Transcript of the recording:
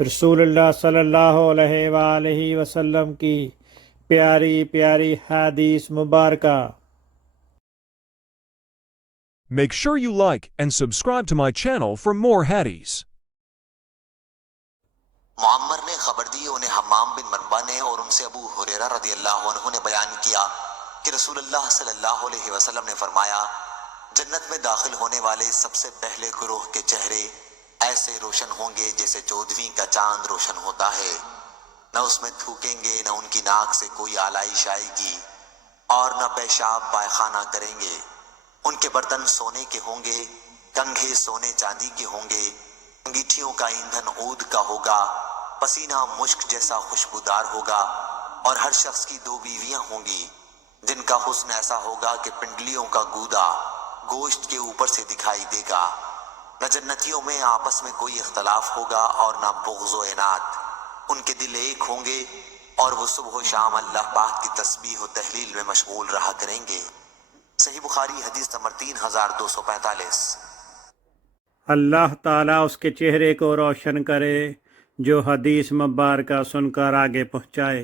رسول اللہ صلی اللہ علیہ وآلہ وسلم کی پیاری پیاری حدیث مبارکہ۔ Make sure you like and subscribe to my channel for more hadiths. معمر نے خبر دی، انہیں حمام بن منبع نے اور ان سے ابو ہریرہ رضی اللہ عنہ نے بیان کیا کہ رسول اللہ صلی اللہ علیہ وسلم نے فرمایا، جنت میں داخل ہونے والے سب سے پہلے گروہ کے چہرے ایسے روشن ہوں گے جیسے 14ویں کا چاند روشن ہوتا ہے، نہ اس میں تھوکیں گے، نہ ان کی ناک سے کوئی آلائش آئے گی، اور نہ پیشاب پائخانہ کریں گے۔ ان کے برتن سونے کے ہوں گے، کنگھے سونے چاندی کے ہوں گے، انگیٹھیوں کا ایندھن عود کا ہوگا، پسینہ مشک جیسا خوشبودار ہوگا، اور ہر شخص کی 2 بیویاں ہوں گی جن کا حسن ایسا ہوگا کہ پنڈلیوں کا گودا گوشت کے اوپر سے دکھائی دے گا۔ نہ جنتیوں میں آپس میں کوئی اختلاف ہوگا اور نہ بغض و عناد، ان کے دل ایک ہوں گے اور وہ صبح و شام اللہ پاک کی تسبیح و تحلیل میں مشغول رہا کریں گے۔ صحیح بخاری حدیث نمبر 3245۔ اللہ تعالیٰ اس کے چہرے کو روشن کرے جو حدیث مبارکہ سن کر آگے پہنچائے۔